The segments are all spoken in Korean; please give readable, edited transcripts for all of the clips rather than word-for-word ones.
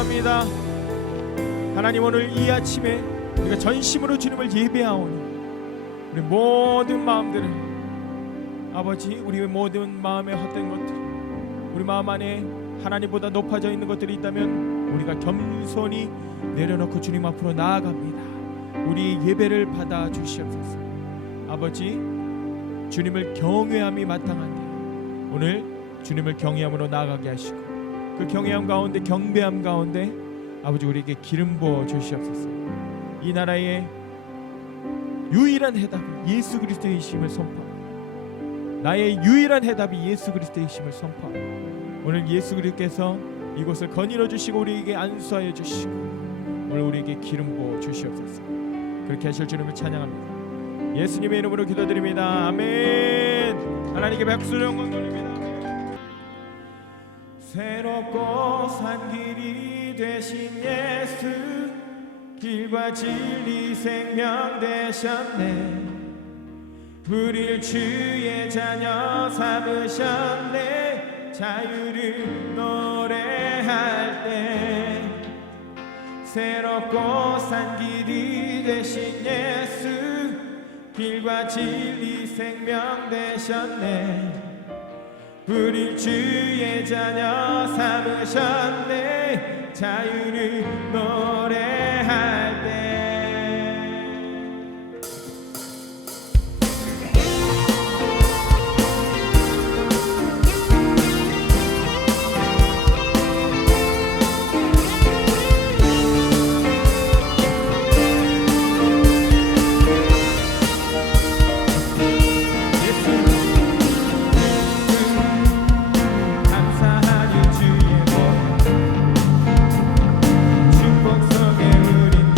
기도합니다. 하나님, 오늘 이 아침에 우리가 전심으로 주님을 예배하오니 우리 모든 마음들을 아버지, 우리의 모든 마음의 헛된 것들, 우리 마음 안에 하나님보다 높아져 있는 것들이 있다면 우리가 겸손히 내려놓고 주님 앞으로 나아갑니다. 우리 예배를 받아 주시옵소서. 아버지, 주님을 경외함이 마땅한데 오늘 주님을 경외함으로 나아가게 하시고 그 경외함 가운데, 경배함 가운데 아버지 우리에게 기름 부어 주시옵소서. 이 나라의 유일한 해답이 예수 그리스도의 이심을 선포합니다. 나의 유일한 해답이 예수 그리스도의 이심을 선포합니다. 오늘 예수 그리스도께서 이곳을 거닐어 주시고 우리에게 안수하여 주시고 오늘 우리에게 기름 부어 주시옵소서. 그렇게 하실 주님을 찬양합니다. 예수님의 이름으로 기도드립니다. 아멘. 하나님께 박수 영광 돌립니다. 새롭고 산 길이 되신 예수, 길과 진리 생명 되셨네. 우릴 주의 자녀 삼으셨네. 자유를 노래할 때 새롭고 산 길이 되신 예수, 길과 진리 생명 되셨네. 우릴 주의 자녀 삼으셨네. 자유를 노래할 때 감사하니 주의 복, 축복 속에 우린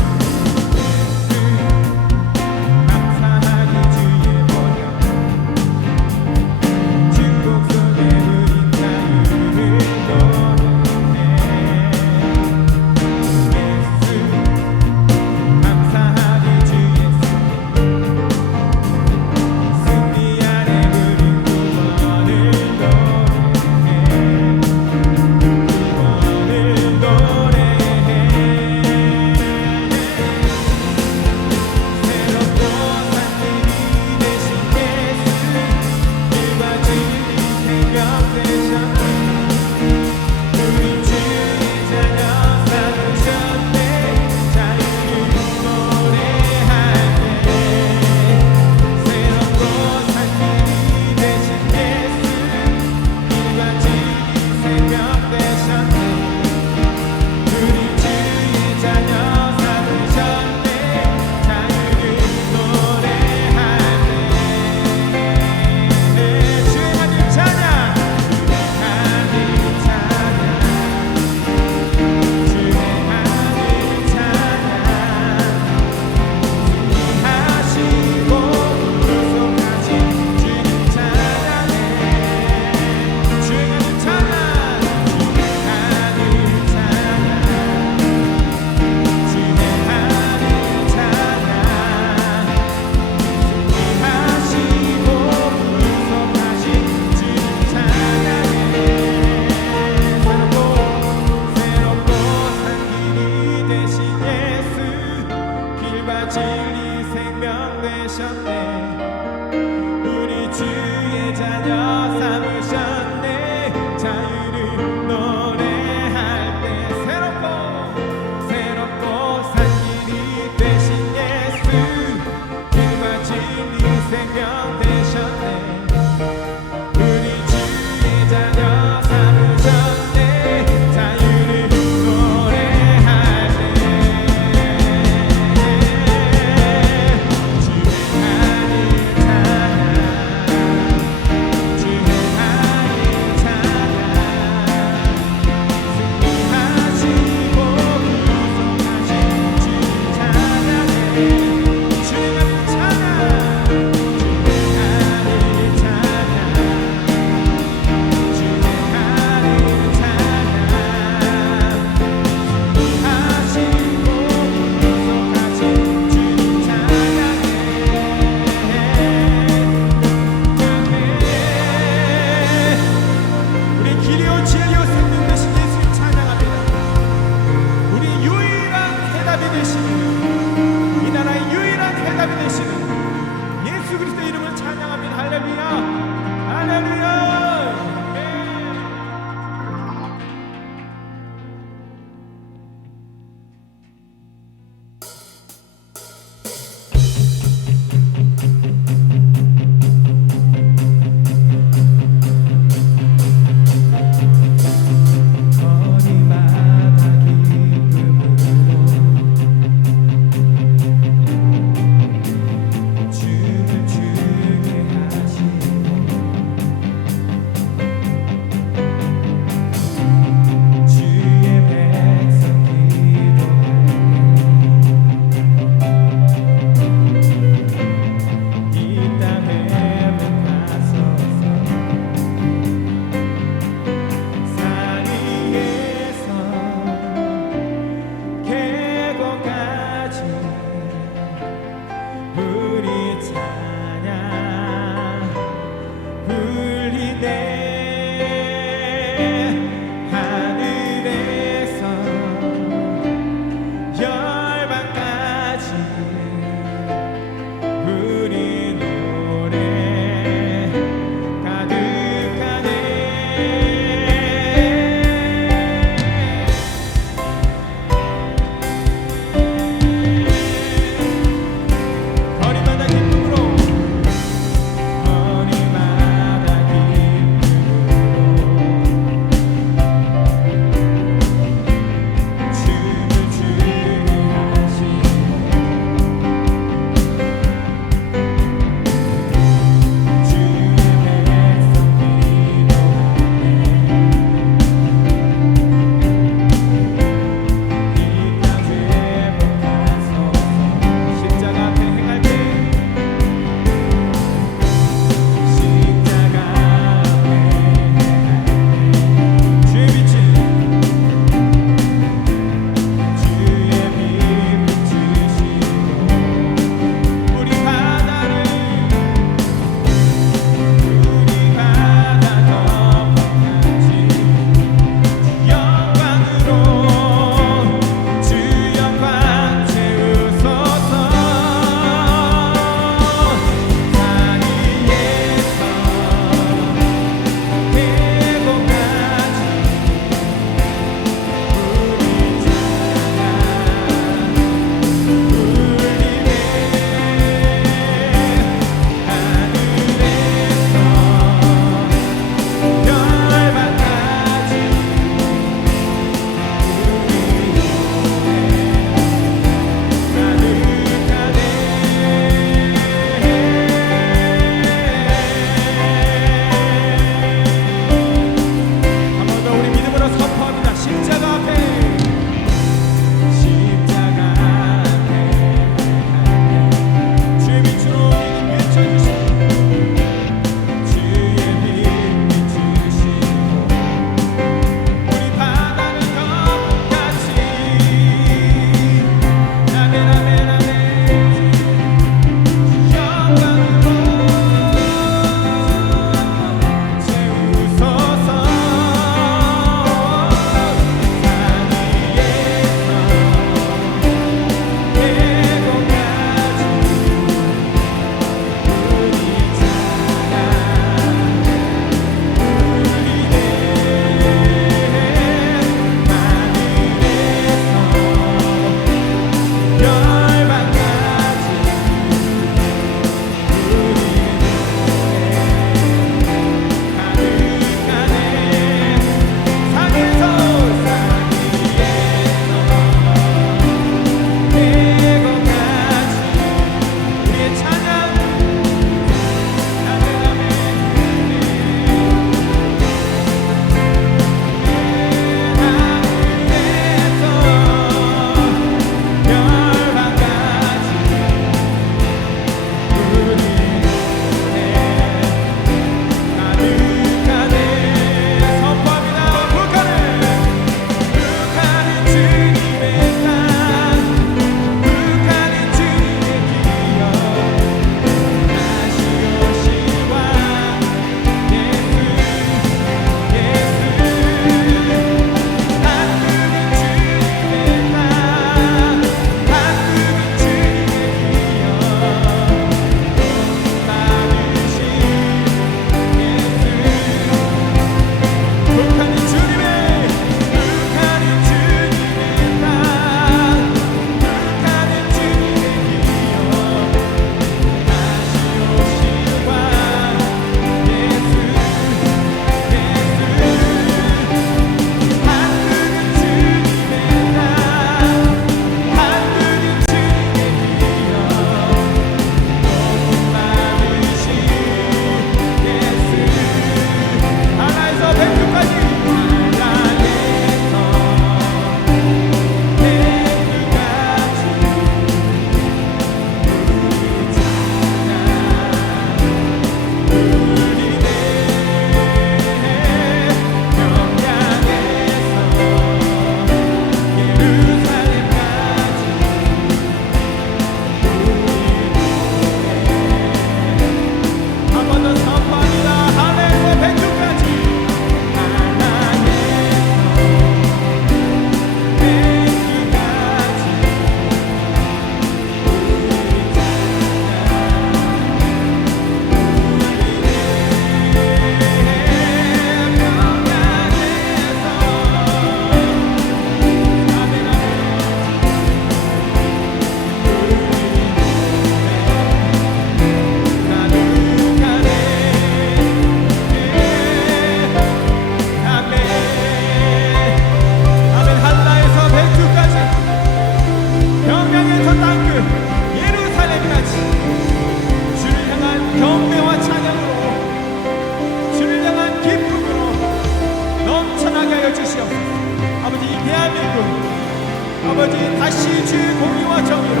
아버지 다시 주의 공의와 정의로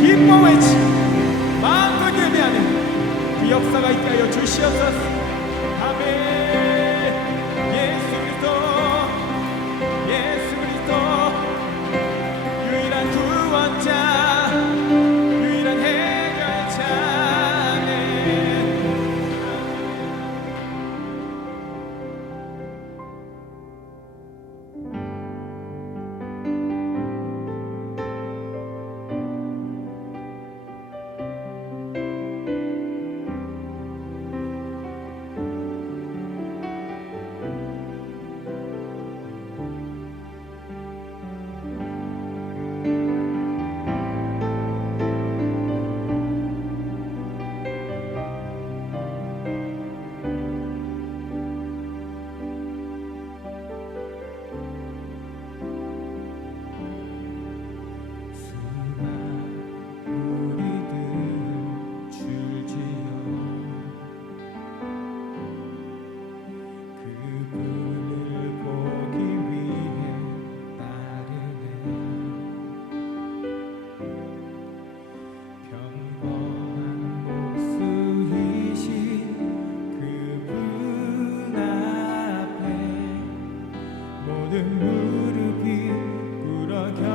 기뻐 외치 마음껏 예배하는 그 역사가 있게 하여 주시옵소서. 아멘. 예수 그리스도 예수 그리스도 유일한 구원자 유일한 해결자. 아멘. 무릎이 꿇어 경배하네.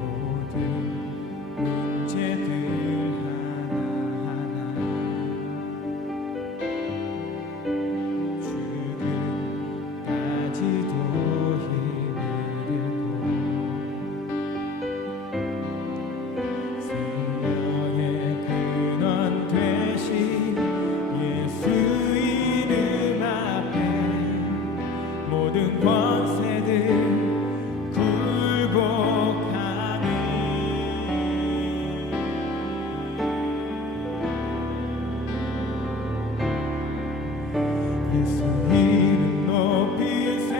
모든 문제들 하나하나 죽음까지도 힘을 잃고 생명의 근원 되신 예수 이름 앞에 모든 권세들 굴복하네. 예수 이름 높이세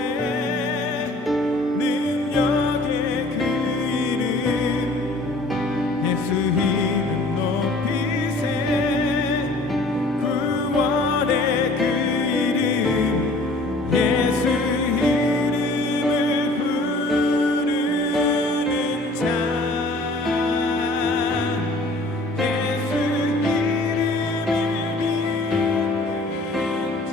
능력의 그 이름 예수 이름 높이세 구원의 그 이름 예수 이름을 부르는 자 예수 이름을 믿는 자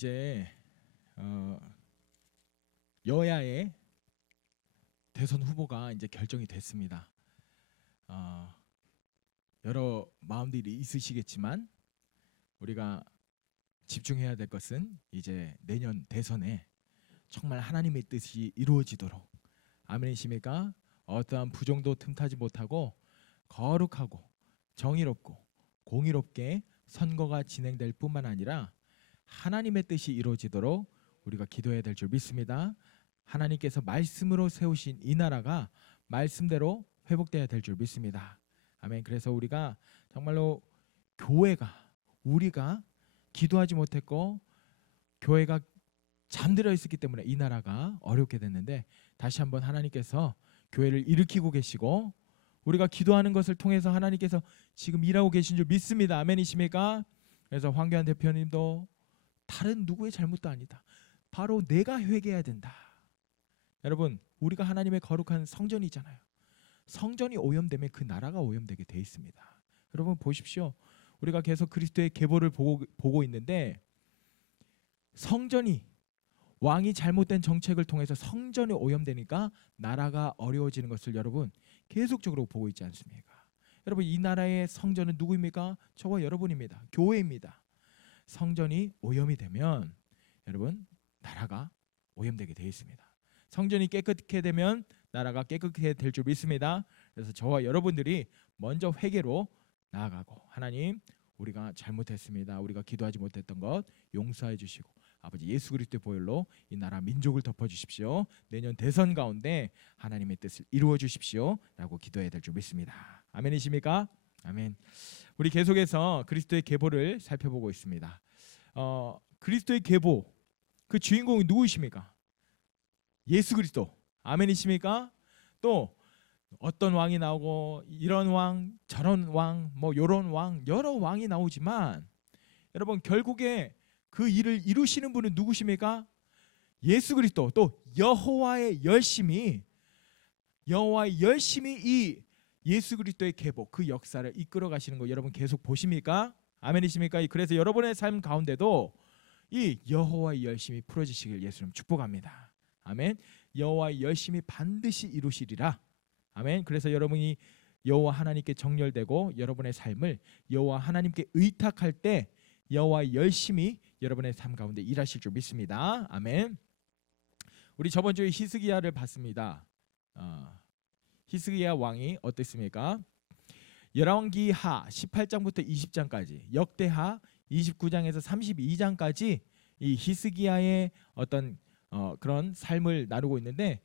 이제 여야의 대선 후보가 이제 결정이 됐습니다. 여러 마음들이 있으시겠지만 우리가 집중해야 될 것은 이제 내년 대선에 정말 하나님의 뜻이 이루어지도록, 아멘이십니까? 어떠한 부정도 틈타지 못하고 거룩하고 정의롭고 공의롭게 선거가 진행될 뿐만 아니라 하나님의 뜻이 이루어지도록 우리가 기도해야 될 줄 믿습니다. 하나님께서 말씀으로 세우신 이 나라가 말씀대로 회복돼야 될 줄 믿습니다. 아멘. 그래서 우리가 정말로 우리가 기도하지 못했고 교회가 잠들어 있었기 때문에 이 나라가 어렵게 됐는데, 다시 한번 하나님께서 교회를 일으키고 계시고 우리가 기도하는 것을 통해서 하나님께서 지금 일하고 계신 줄 믿습니다. 아멘이십니까? 그래서 황교안 대표님도 다른 누구의 잘못도 아니다. 바로 내가 회개해야 된다. 여러분, 우리가 하나님의 거룩한 성전이잖아요. 성전이 오염되면 그 나라가 오염되게 돼 있습니다. 여러분 보십시오. 우리가 계속 그리스도의 계보를 보고 있는데, 성전이, 왕이 잘못된 정책을 통해서 성전이 오염되니까 나라가 어려워지는 것을 여러분 계속적으로 보고 있지 않습니까? 여러분, 이 나라의 성전은 누구입니까? 저와 여러분입니다. 교회입니다. 성전이 오염이 되면 여러분 나라가 오염되게 되어 있습니다. 성전이 깨끗하게 되면 나라가 깨끗하게 될 줄 믿습니다. 그래서 저와 여러분들이 먼저 회개로 나아가고, 하나님, 우리가 잘못했습니다. 우리가 기도하지 못했던 것 용서해 주시고 아버지 예수 그리스도의 보혈로 이 나라 민족을 덮어주십시오. 내년 대선 가운데 하나님의 뜻을 이루어 주십시오 라고 기도해야 될 줄 믿습니다. 아멘이십니까? 아멘. 우리 계속해서 그리스도의 계보를 살펴보고 있습니다. 그리스도의 계보, 그 주인공이 누구이십니까? 예수 그리스도. 아멘이십니까? 또 어떤 왕이 나오고 이런 왕 저런 왕 뭐 요런 왕 여러 왕이 나오지만 여러분 결국에 그 일을 이루시는 분은 누구십니까? 예수 그리스도. 또 여호와의 열심히 이 예수 그리스도의 계보, 그 역사를 이끌어 가시는 거 여러분 계속 보십니까? 아멘이십니까? 그래서 여러분의 삶 가운데도 이 여호와의 열심이 풀어지시길 예수님 축복합니다. 아멘. 여호와의 열심이 반드시 이루시리라. 아멘. 그래서 여러분이 여호와 하나님께 정렬되고 여러분의 삶을 여호와 하나님께 의탁할 때 여호와의 열심이 여러분의 삶 가운데 일하실 줄 믿습니다. 아멘. 우리 저번 주에 히스기야를 봤습니다. 히스기야 왕이 어땠습니까? 열왕기하 18장부터 20장까지, 역대하 29장에서 32장까지 이 히스기야의 어떤 그런 삶을 나누고 있는데,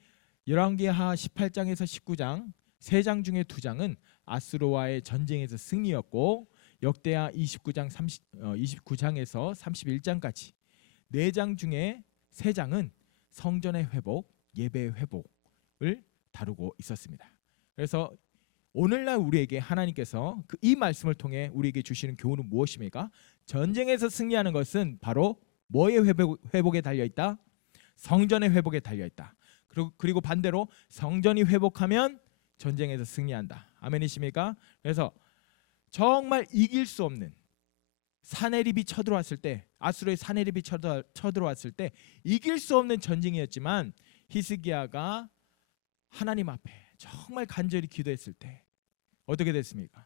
열왕기하 18장에서 19장 3장 중에 2장은 아수르와의 전쟁에서 승리였고, 역대하 29장에서 31장까지 4장 중에 3장은 성전의 회복, 예배의 회복을 다루고 있었습니다. 그래서 오늘날 우리에게 하나님께서 이 말씀을 통해 우리에게 주시는 교훈은 무엇입니까? 전쟁에서 승리하는 것은 바로 뭐의 회복에 달려있다? 성전의 회복에 달려있다. 그리고 반대로 성전이 회복하면 전쟁에서 승리한다. 아멘이십니까? 그래서 정말 이길 수 없는 사내립이 쳐들어왔을 때, 아수르의 사내립이 쳐들어왔을 때 이길 수 없는 전쟁이었지만 히스기야가 하나님 앞에 정말 간절히 기도했을 때 어떻게 됐습니까?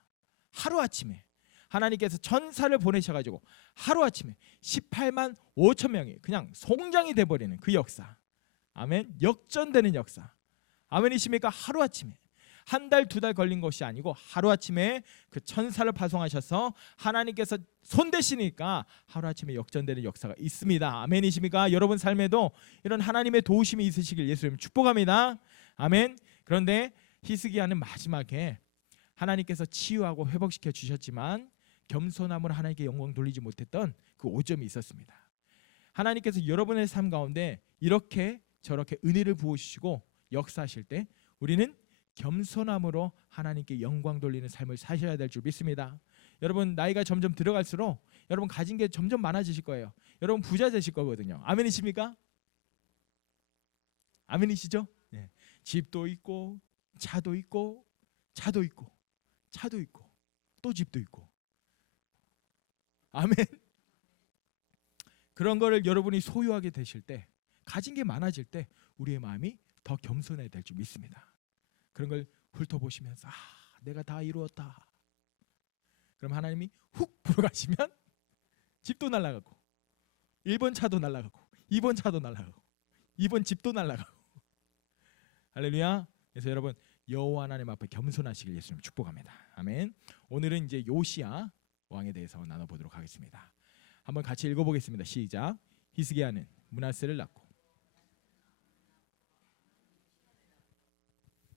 하루아침에 하나님께서 전사를 보내셔가지고 하루아침에 18만 5천 명이 그냥 송장이 돼버리는 그 역사. 아멘. 역전되는 역사. 아멘이십니까? 하루아침에, 한 달, 2달 걸린 것이 아니고 하루아침에 그 천사를 파송하셔서 하나님께서 손대시니까 하루아침에 역전되는 역사가 있습니다. 아멘이십니까? 여러분 삶에도 이런 하나님의 도우심이 있으시길 예수님 축복합니다. 아멘. 그런데 히스기야는 마지막에 하나님께서 치유하고 회복시켜 주셨지만 겸손함으로 하나님께 영광 돌리지 못했던 그 오점이 있었습니다. 하나님께서 여러분의 삶 가운데 이렇게 저렇게 은혜를 부어주시고 역사하실 때 우리는 겸손함으로 하나님께 영광 돌리는 삶을 사셔야 될 줄 믿습니다. 여러분 나이가 점점 들어갈수록 여러분 가진 게 점점 많아지실 거예요. 여러분 부자 되실 거거든요. 아멘이십니까? 아멘이시죠? 네. 집도 있고 차도 있고 차도 있고 차도 있고 또 집도 있고. 아멘. 그런 거를 여러분이 소유하게 되실 때, 가진 게 많아질 때 우리의 마음이 더 겸손해야 될 줄 믿습니다. 그런 걸 훑어보시면서 내가 다 이루었다. 그럼 하나님이 훅 불어가시면 집도 날아가고 1번 차도 날아가고 2번 차도 날아가고 2번 집도 날아가고. 할렐루야. 그래서 여러분 여호와 하나님 앞에 겸손하시길 예수님 축복합니다. 아멘. 오늘은 이제 요시야 왕에 대해서 나눠보도록 하겠습니다. 한번 같이 읽어보겠습니다. 시작. 히스기야는 므낫세를 낳고,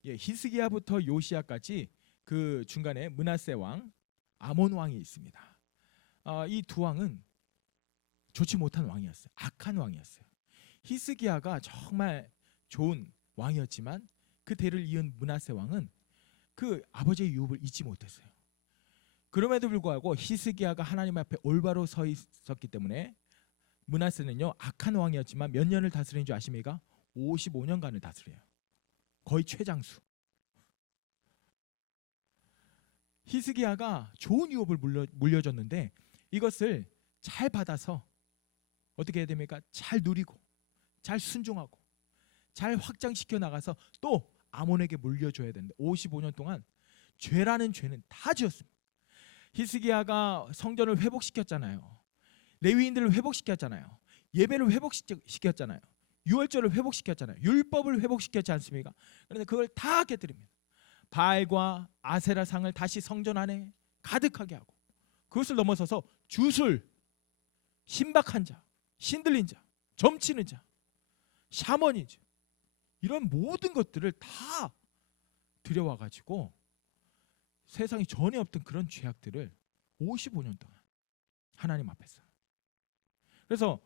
히스기야부터 요시야까지 그 중간에 므낫세 왕, 아몬 왕이 있습니다. 이 두 왕은 좋지 못한 왕이었어요. 악한 왕이었어요. 히스기야가 정말 좋은 왕이었지만 그 대를 이은 므낫세 왕은 그 아버지의 유업을 잊지 못했어요. 그럼에도 불구하고 히스기야가 하나님 앞에 올바로 서 있었기 때문에 므낫세는요 악한 왕이었지만 몇 년을 다스린 줄 아십니까? 55년간을 다스려요. 거의 최장수. 히스기야가 좋은 유업을 물려줬는데 이것을 잘 받아서 어떻게 해야 됩니까? 잘 누리고 잘 순종하고 잘 확장시켜 나가서 또 아몬에게 물려줘야 되는데 55년 동안 죄라는 죄는 다 지었습니다. 히스기야가 성전을 회복시켰잖아요. 레위인들을 회복시켰잖아요. 예배를 회복시켰잖아요. 유월절을 회복시켰잖아요. 율법을 회복시켰지 않습니까? 그런데 그걸 다 깨뜨립니다. 바알과 아세라 상을 다시 성전 안에 가득하게 하고 그것을 넘어서서 주술, 신박한 자, 신들린 자, 점치는 자, 샤머니즘 이런 모든 것들을 다 들여와가지고 세상에 전에 없던 그런 죄악들을 55년 동안 하나님 앞에서. 그래서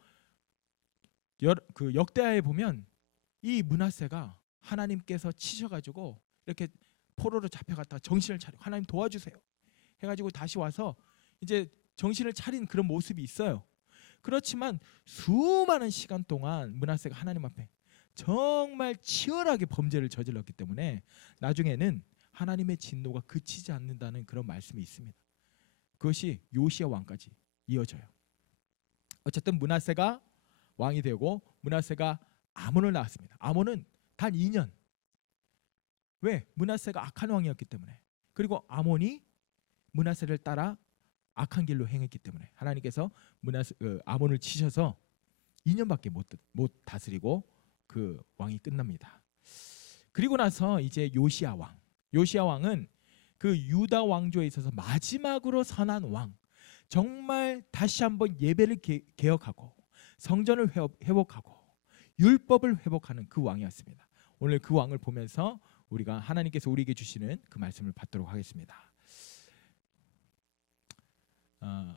그 역대하에 보면 이 므낫세가 하나님께서 치셔가지고 이렇게 포로로 잡혀갔다가 정신을 차리고 하나님 도와주세요 해가지고 다시 와서 이제 정신을 차린 그런 모습이 있어요. 그렇지만 수많은 시간 동안 므낫세가 하나님 앞에 정말 치열하게 범죄를 저질렀기 때문에 나중에는 하나님의 진노가 그치지 않는다는 그런 말씀이 있습니다. 그것이 요시야 왕까지 이어져요. 어쨌든 므낫세가 왕이 되고 므낫세가 아몬을 낳았습니다. 아몬은 단 2년. 왜? 므낫세가 악한 왕이었기 때문에. 그리고 아몬이 므낫세를 따라 악한 길로 행했기 때문에 하나님께서 아몬을 치셔서 2년밖에 못 다스리고 그 왕이 끝납니다. 그리고 나서 이제 요시야 왕. 요시야 왕은 그 유다 왕조에 있어서 마지막으로 선한 왕. 정말 다시 한번 예배를 개혁하고 성전을 회복하고 율법을 회복하는 그 왕이었습니다. 오늘 그 왕을 보면서 우리가 하나님께서 우리에게 주시는 그 말씀을 받도록 하겠습니다.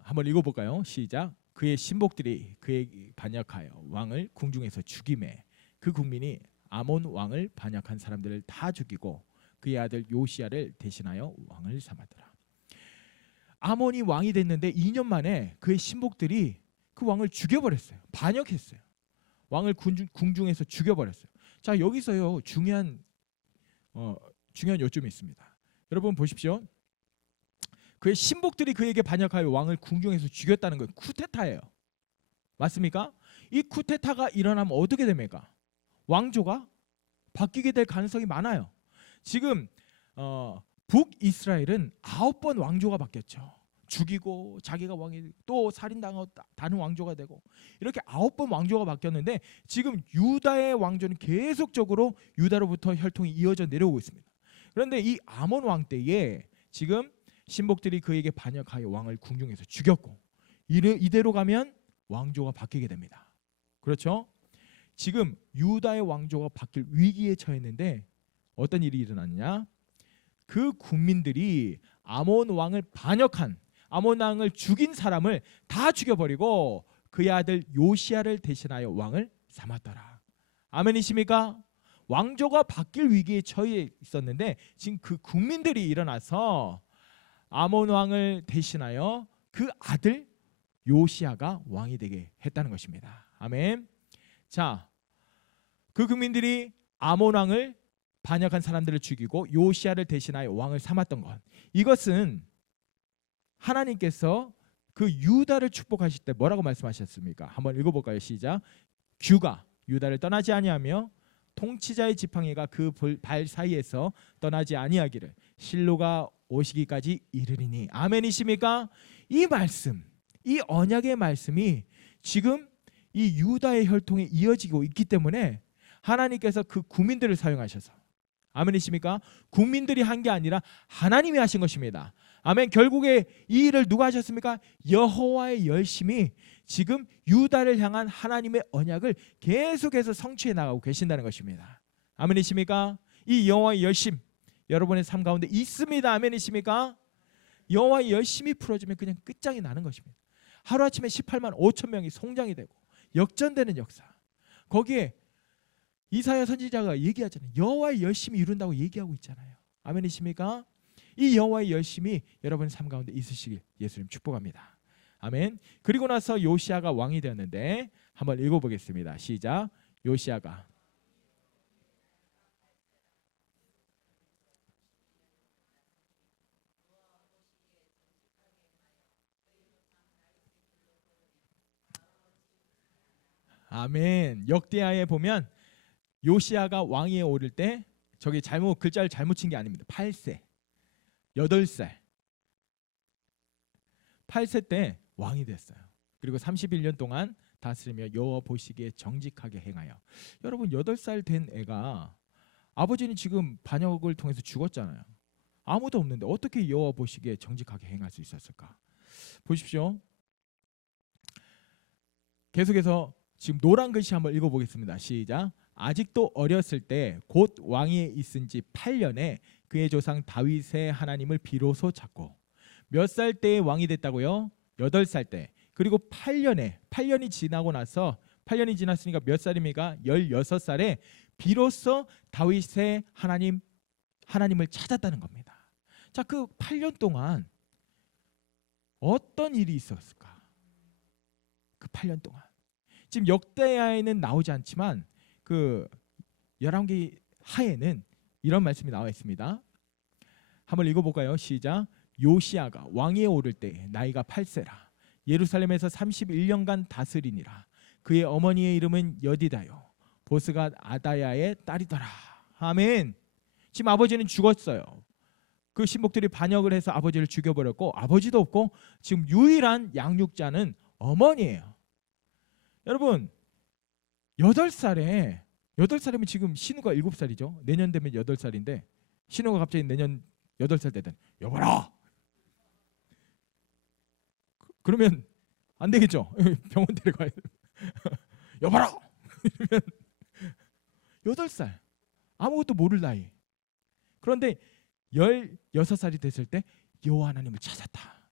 한번 읽어볼까요? 시작. 그의 신복들이 그에게 반역하여 왕을 궁중에서 죽임에 그 국민이 아몬 왕을 반역한 사람들을 다 죽이고 그의 아들 요시야를 대신하여 왕을 삼았더라. 아몬이 왕이 됐는데 2년 만에 그의 신복들이 그 왕을 죽여버렸어요. 반역했어요. 왕을 궁중에서 죽여버렸어요. 자, 여기서요 중요한 요점이 있습니다. 여러분 보십시오. 그의 신복들이 그에게 반역하여 왕을 궁중에서 죽였다는 건 쿠데타예요. 맞습니까? 이 쿠데타가 일어나면 어떻게 됩니까? 왕조가 바뀌게 될 가능성이 많아요. 지금 북이스라엘은 9번 왕조가 바뀌었죠. 죽이고 자기가 왕이 또 살인당하고 다른 왕조가 되고 이렇게 9번 왕조가 바뀌었는데 지금 유다의 왕조는 계속적으로 유다로부터 혈통이 이어져 내려오고 있습니다. 그런데 이 아몬 왕 때에 지금 신복들이 그에게 반역하여 왕을 궁중에서 죽였고 이대로 가면 왕조가 바뀌게 됩니다. 그렇죠? 지금 유다의 왕조가 바뀔 위기에 처했는데 어떤 일이 일어났냐? 그 국민들이 아몬 왕을 반역한 아몬 왕을 죽인 사람을 다 죽여버리고 그의 아들 요시야를 대신하여 왕을 삼았더라. 아멘이십니까? 왕조가 바뀔 위기에 처해 있었는데 지금 그 국민들이 일어나서 아몬 왕을 대신하여 그 아들 요시야가 왕이 되게 했다는 것입니다. 아멘. 자, 그 국민들이 아몬 왕을 반역한 사람들을 죽이고 요시야를 대신하여 왕을 삼았던 것, 이것은 하나님께서 그 유다를 축복하실 때 뭐라고 말씀하셨습니까? 한번 읽어볼까요? 시작. 규가 유다를 떠나지 아니하며 통치자의 지팡이가 그 발 사이에서 떠나지 아니하기를 실로가 오시기까지 이르리니. 아멘이십니까? 이 말씀, 이 언약의 말씀이 지금 이 유다의 혈통에 이어지고 있기 때문에 하나님께서 그 국민들을 사용하셔서, 아멘이십니까? 국민들이 한 게 아니라 하나님이 하신 것입니다. 아멘. 결국에 이 일을 누가 하셨습니까? 여호와의 열심이 지금 유다를 향한 하나님의 언약을 계속해서 성취해 나가고 계신다는 것입니다. 아멘이십니까? 이 여호와의 열심 여러분의 삶 가운데 있습니다. 아멘이십니까? 여호와의 열심이 풀어지면 그냥 끝장이 나는 것입니다. 하루아침에 18만 5천 명이 송장이 되고 역전되는 역사. 거기에 이사야 선지자가 얘기하잖아요. 여호와의 열심이 이룬다고 얘기하고 있잖아요. 아멘이십니까? 이 여호와의 열심이 여러분의 삶 가운데 있으시길 예수님 축복합니다. 아멘. 그리고 나서 요시야가 왕이 되었는데 한번 읽어보겠습니다. 시작. 요시야가 아멘. 역대하에 보면 요시야가 왕위에 오를 때 저기 글자를 잘못 친 게 아닙니다. 8세 8살 8세 때 왕이 됐어요. 그리고 31년 동안 다스리며 여호와 보시기에 정직하게 행하여. 여러분 8살 된 애가, 아버지는 지금 반역을 통해서 죽었잖아요. 아무도 없는데 어떻게 여호와 보시기에 정직하게 행할 수 있었을까? 보십시오. 계속해서 지금 노란 글씨 한번 읽어보겠습니다. 시작. 아직도 어렸을 때 곧 왕위에 있은 지 8년에 그의 조상 다윗의 하나님을 비로소 찾고. 몇 살 때에 왕이 됐다고요? 8살 때. 그리고 8년이 지나고 나서 8년이 지났으니까 몇 살입니까? 16살에 비로소 다윗의 하나님을 찾았다는 겁니다. 자, 그 8년 동안 어떤 일이 있었을까? 그 8년 동안 지금 역대하에는 나오지 않지만 그 열왕기 하에는 이런 말씀이 나와 있습니다. 한번 읽어볼까요? 시작. 요시야가 왕위에 오를 때 나이가 8세라 예루살렘에서 31년간 다스리니라. 그의 어머니의 이름은 여디다요 보스가 아다야의 딸이더라. 아멘. 지금 아버지는 죽었어요. 그 신복들이 반역을 해서 아버지를 죽여버렸고 아버지도 없고 지금 유일한 양육자는 어머니예요. 여러분 8살이면 지금 신우가 7살이죠. 내년 되면 8살인데 신우가 갑자기 내년 8살 되든 여보라 그러면 안 되겠죠. 병원 데려가야 돼. 여보라 이러면 8살 아무것도 모를 나이. 그런데 16살이 됐을 때 여호와 하나님을 찾았다.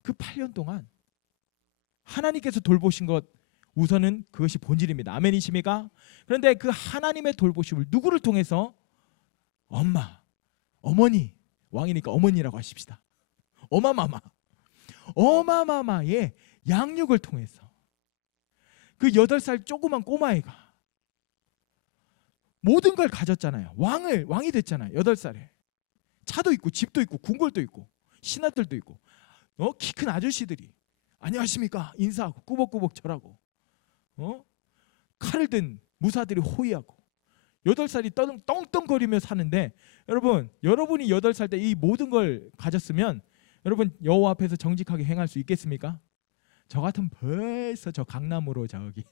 그 8년 동안 하나님께서 돌보신 것 우선은 그것이 본질입니다. 아멘이십니까? 그런데 그 하나님의 돌보심을 누구를 통해서? 어머니, 왕이니까 어머니라고 하십시다. 어마마마의 양육을 통해서 그 8살 조그만 꼬마애가 모든 걸 가졌잖아요. 왕이 됐잖아요. 8살에 차도 있고 집도 있고 궁궐도 있고 신하들도 있고 키 큰 아저씨들이 안녕하십니까 인사하고 꾸벅꾸벅 절하고 칼을 든 무사들이 호위하고 8살이 떵떵거리며 사는데 여러분이 8살 때 이 모든 걸 가졌으면 여러분 여호와 앞에서 정직하게 행할 수 있겠습니까? 저 같으면 벌써 저 강남으로 저기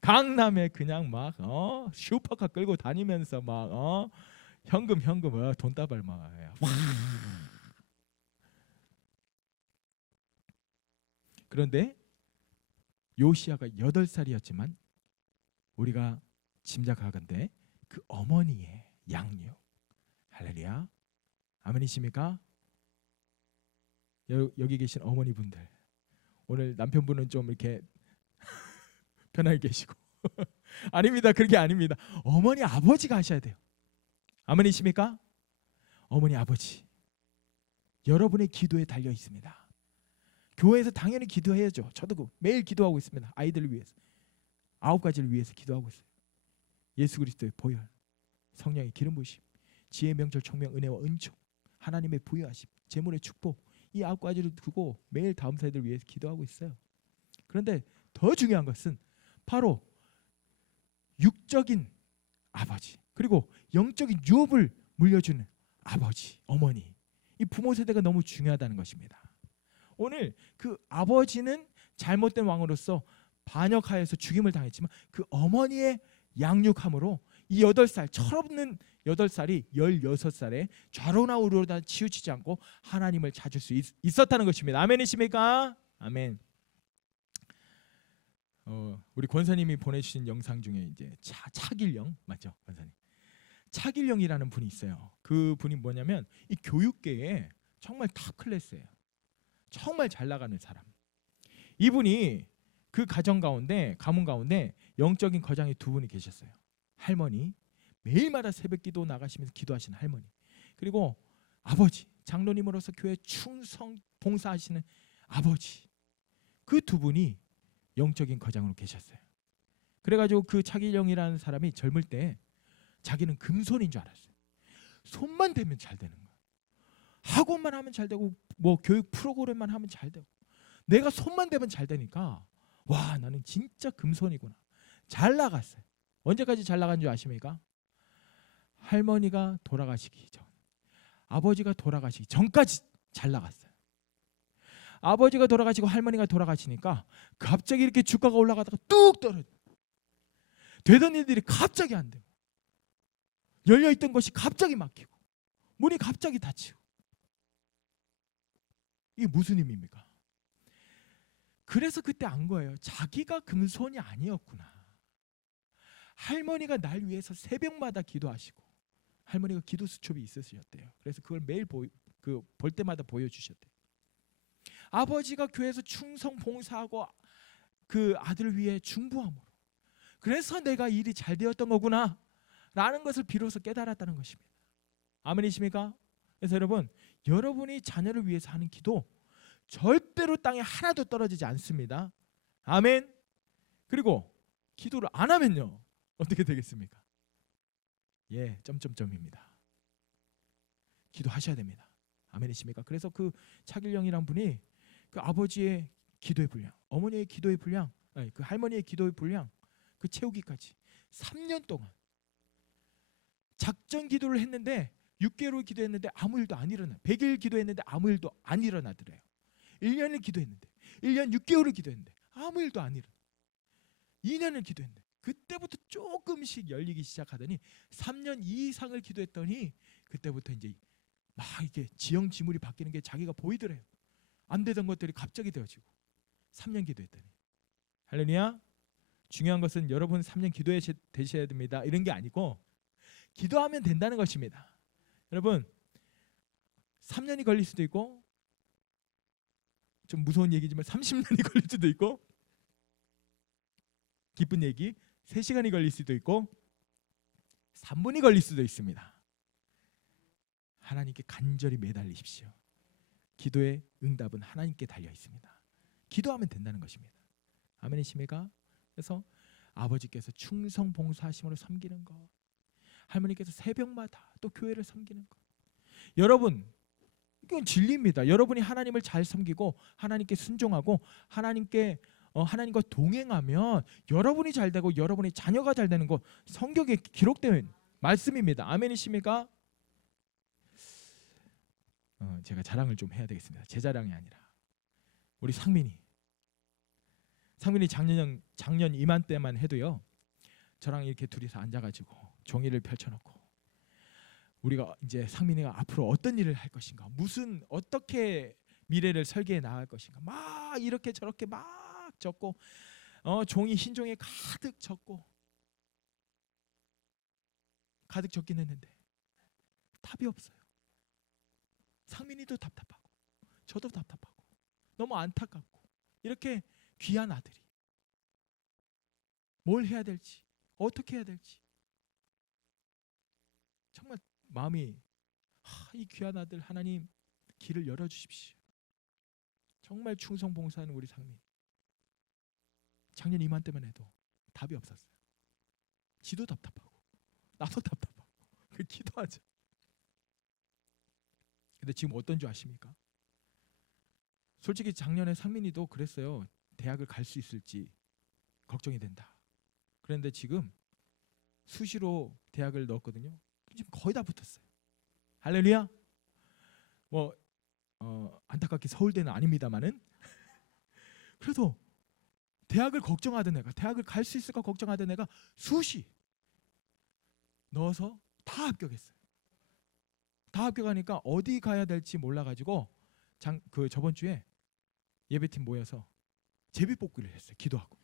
강남에 그냥 막 슈퍼카 끌고 다니면서 막 현금 돈다발 막 그런데 요시야가 8살이었지만 우리가 짐작하건대 그 어머니의 양육. 할렐루야. 아멘이십니까? 여기 계신 어머니분들 오늘 남편분은 좀 이렇게 편하게 계시고 아닙니다. 그게 아닙니다. 어머니 아버지가 하셔야 돼요. 아멘이십니까? 어머니 아버지 여러분의 기도에 달려 있습니다. 교회에서 당연히 기도해야죠. 저도 매일 기도하고 있습니다. 아이들을 위해서 9가지를 위해서 기도하고 있어요. 예수 그리스도의 보혈, 성령의 기름 부으심, 지혜 명철 총명 은혜와 은총, 하나님의 부여하심, 재물의 축복, 이 9가지를 두고 매일 다음 세대를 위해서 기도하고 있어요. 그런데 더 중요한 것은 바로 육적인 아버지, 그리고 영적인 유업을 물려주는 아버지, 어머니, 이 부모 세대가 너무 중요하다는 것입니다. 오늘 그 아버지는 잘못된 왕으로서 반역하여서 죽임을 당했지만 그 어머니의 양육함으로 이 8살, 철없는 8살이 16살에 좌로나 우로나 치우치지 않고 하나님을 찾을 수 있었다는 것입니다. 아멘이십니까? 아멘. 우리 권사님이 보내주신 영상 중에 이제 차길영 맞죠, 권사님? 차길영이라는 분이 있어요. 그 분이 뭐냐면 이 교육계에 정말 탑 클래스예요. 정말 잘 나가는 사람. 이분이 그 가문 가운데 영적인 거장이 2분이 계셨어요. 할머니, 매일마다 새벽기도 나가시면서 기도하시는 할머니, 그리고 아버지, 장로님으로서 교회 충성 봉사하시는 아버지. 그 2분이 영적인 거장으로 계셨어요. 그래가지고 그 차길영이라는 사람이 젊을 때 자기는 금손인 줄 알았어요. 손만 대면 잘 되는 거야. 학원만 하면 잘 되고 뭐 교육 프로그램만 하면 잘 되고 내가 손만 대면 잘 되니까 와, 나는 진짜 금손이구나. 잘 나갔어요. 언제까지 잘 나간 줄 아십니까? 할머니가 돌아가시기 전, 아버지가 돌아가시기 전까지 잘 나갔어요. 아버지가 돌아가시고 할머니가 돌아가시니까 갑자기 이렇게 주가가 올라가다가 뚝 떨어져. 되던 일들이 갑자기 안 되고, 열려있던 것이 갑자기 막히고, 문이 갑자기 닫히고. 이게 무슨 의미입니까? 그래서 그때 안 거예요. 자기가 금손이 아니었구나. 할머니가 날 위해서 새벽마다 기도하시고, 할머니가 기도 수첩이 있으셨대요. 그래서 그걸 매일 볼 때마다 보여주셨대요. 아버지가 교회에서 충성 봉사하고 그 아들을 위해 중부함으로, 그래서 내가 일이 잘 되었던 거구나 라는 것을 비로소 깨달았다는 것입니다. 아멘이십니까? 그래서 여러분, 여러분이 자녀를 위해서 하는 기도 절대로 땅에 하나도 떨어지지 않습니다. 아멘. 그리고 기도를 안 하면요, 어떻게 되겠습니까? 예, 점점점입니다. 기도하셔야 됩니다. 아멘이십니까? 그래서 그 차길영이란 분이 그 아버지의 기도의 분량, 어머니의 기도의 분량, 그 할머니의 기도의 분량 그 채우기까지 3년 동안 작전 기도를 했는데 6개월 기도했는데 아무 일도 안 일어나. 100일 기도했는데 아무 일도 안 일어나더래요. 1년을 기도했는데 1년 6개월을 기도했는데 아무 일도 안 일어나. 2년을 기도했는데 그때부터 조금씩 열리기 시작하더니 3년 이상을 기도했더니 그때부터 이제 막 이게 지형지물이 바뀌는 게 자기가 보이더래요. 안 되던 것들이 갑자기 되어지고. 3년 기도했더니. 할렐루야. 중요한 것은 여러분 3년 기도해 되셔야 됩니다. 이런 게 아니고 기도하면 된다는 것입니다. 여러분 3년이 걸릴 수도 있고, 좀 무서운 얘기지만 30년이 걸릴 수도 있고, 기쁜 얘기 3시간이 걸릴 수도 있고 3분이 걸릴 수도 있습니다. 하나님께 간절히 매달리십시오. 기도의 응답은 하나님께 달려 있습니다. 기도하면 된다는 것입니다. 아멘이십니까? 그래서 아버지께서 충성 봉사하심으로 섬기는 것, 할머니께서 새벽마다 또 교회를 섬기는 것, 여러분 이건 진리입니다. 여러분이 하나님을 잘 섬기고 하나님께 순종하고 하나님과 동행하면 여러분이 잘 되고 여러분의 자녀가 잘 되는 것, 성경에 기록된 말씀입니다. 아멘이십니까? 제가 자랑을 좀 해야 되겠습니다. 제 자랑이 아니라 우리 상민이 작년 이맘때만 해도요, 저랑 이렇게 둘이서 앉아가지고 종이를 펼쳐놓고 우리가 이제 상민이가 앞으로 어떤 일을 할 것인가, 어떻게 미래를 설계해 나갈 것인가 막 이렇게 저렇게 막 적고, 흰 종이에 가득 적고 가득 적긴 했는데 답이 없어요. 상민이도 답답하고 저도 답답하고 너무 안타깝고, 이렇게 귀한 아들이 뭘 해야 될지, 어떻게 해야 될지 정말 마음이, 이 귀한 아들 하나님 길을 열어주십시오. 정말 충성 봉사하는 우리 상민, 작년 이맘때만 해도 답이 없었어요. 지도 답답하고 나도 답답하고 기도하자. 근데 지금 어떤 줄 아십니까? 솔직히 작년에 상민이도 그랬어요. 대학을 갈 수 있을지 걱정이 된다. 그런데 지금 수시로 대학을 넣었거든요. 지금 거의 다 붙었어요. 할렐루야. 뭐 안타깝게 서울대는 아닙니다만은 그래도 대학을 걱정하던 애가, 대학을 갈 수 있을까 걱정하던 애가 수시 넣어서 다 합격했어요. 다 합격하니까 어디 가야 될지 몰라가지고 저번 주에 예배팀 모여서 제비뽑기를 했어요. 기도하고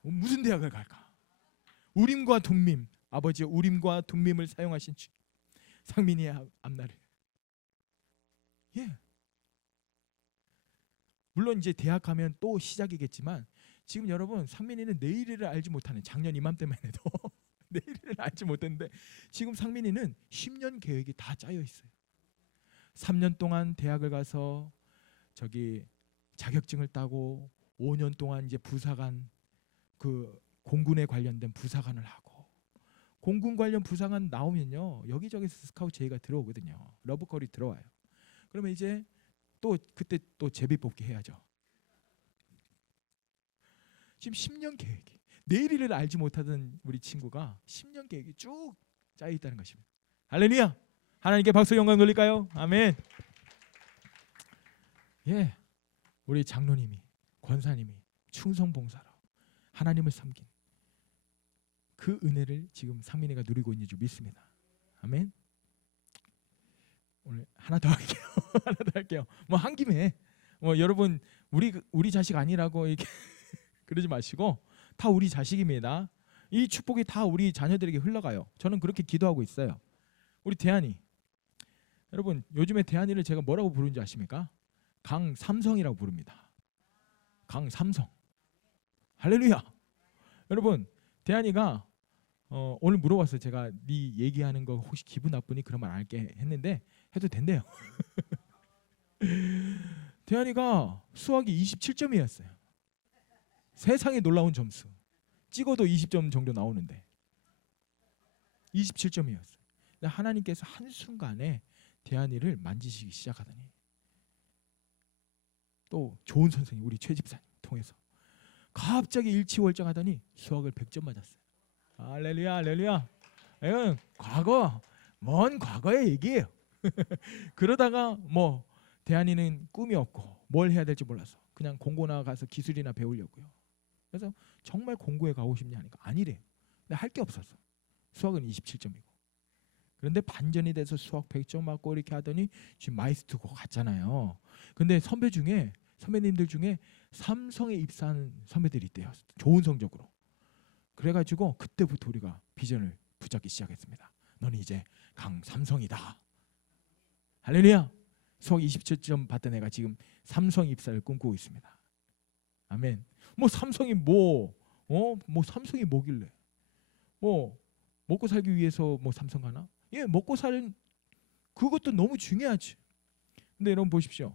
무슨 대학을 갈까? 우림과 둠밈, 아버지의 우림과 둠밈을 사용하신 상민이의 앞날을. 예. 물론 이제 대학 가면 또 시작이겠지만 지금 여러분 상민이는 내일을 알지 못하는, 작년 이맘때만 해도 내일을 알지 못했는데 지금 상민이는 10년 계획이 다 짜여 있어요. 3년 동안 대학을 가서 저기 자격증을 따고 5년 동안 이제 부사관, 그 공군에 관련된 부사관을 하고, 공군 관련 부사관 나오면요 여기저기서 스카우트 제의가 들어오거든요. 러브콜이 들어와요. 그러면 이제 또 그때 또 제비뽑기 해야죠. 지금 10년 계획이, 내일을 알지 못하던 우리 친구가 10년 계획이 쭉 짜여 있다는 것입니다. 할렐루야. 하나님께 박수 영광 돌릴까요? 아멘. 예, 우리 장로님이, 권사님이 충성봉사로 하나님을 섬긴 그 은혜를 지금 상민이가 누리고 있는 줄 믿습니다. 아멘. 오늘 하나 더 할게요. 하나 더 할게요. 뭐 한 김에 여러분 우리 자식 아니라고 이렇게 그러지 마시고 다 우리 자식입니다. 이 축복이 다 우리 자녀들에게 흘러가요. 저는 그렇게 기도하고 있어요. 우리 대한이, 여러분 요즘에 대한이를 제가 뭐라고 부르는지 아십니까? 강삼성이라고 부릅니다. 강삼성. 할렐루야. 여러분 대한이가 오늘 물어봤어요. 제가 네 얘기하는 거 혹시 기분 나쁘니 그런 말 안 할게 했는데 해도 된대요. 대한이가 수학이 27점이었어요. 세상에 놀라운 점수. 찍어도 20점 정도 나오는데 27점이었어요. 하나님께서 한순간에 대한이를 만지시기 시작하더니 또 좋은 선생님 우리 최 집사님 통해서 갑자기 일치월장하더니 수학을 100점 맞았어요. 할렐루야, 할렐루야. 이건 먼 과거의 얘기예요. 그러다가 뭐 대한이는 꿈이 없고 뭘 해야 될지 몰라서 그냥 공고나 가서 기술이나 배우려고요. 그래서 정말 공고에 가고 싶냐 하니까 아니래요. 근데 할 게 없어서 수학은 27점이고. 그런데 반전이 돼서 수학 100점 맞고 이렇게 하더니 지금 마이스터고 갔잖아요. 근데 선배님들 중에 삼성에 입사한 선배들이 있대요. 좋은 성적으로. 그래가지고 그때부터 우리가 비전을 붙잡기 시작했습니다. 너는 이제 강삼성이다. 할렐루야. 수학 27점 받던 애가 지금 삼성 입사를 꿈꾸고 있습니다. 아멘. 뭐 삼성이 뭐 삼성이 뭐길래? 뭐 먹고 살기 위해서 뭐 삼성 가나? 예, 먹고 사는 그것도 너무 중요하지. 근데 여러분 보십시오.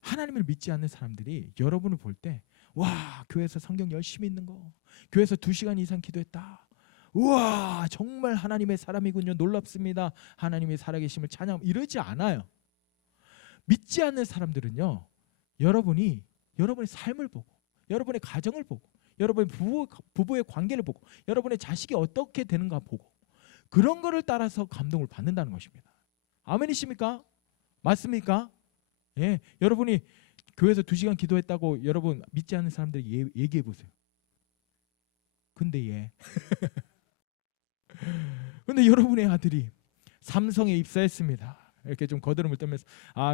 하나님을 믿지 않는 사람들이 여러분을 볼 때 와, 교회에서 성경 열심히 읽는 거, 교회에서 2시간 이상 기도했다. 우와, 정말 하나님의 사람이군요. 놀랍습니다. 하나님의 살아계심을 찬양, 이러지 않아요. 믿지 않는 사람들은요, 여러분의 삶을 보고, 여러분의 가정을 보고, 여러분의 부부의 관계를 보고, 여러분의 자식이 어떻게 되는가 보고, 그런 거를 따라서 감동을 받는다는 것입니다. 아멘이십니까? 맞습니까? 예, 여러분이 교회에서 2시간 기도했다고 여러분 믿지 않는 사람들에게 얘기해 보세요. 근데 근데 여러분의 아들이 삼성에 입사했습니다. 이렇게 좀 거드름을 떨면서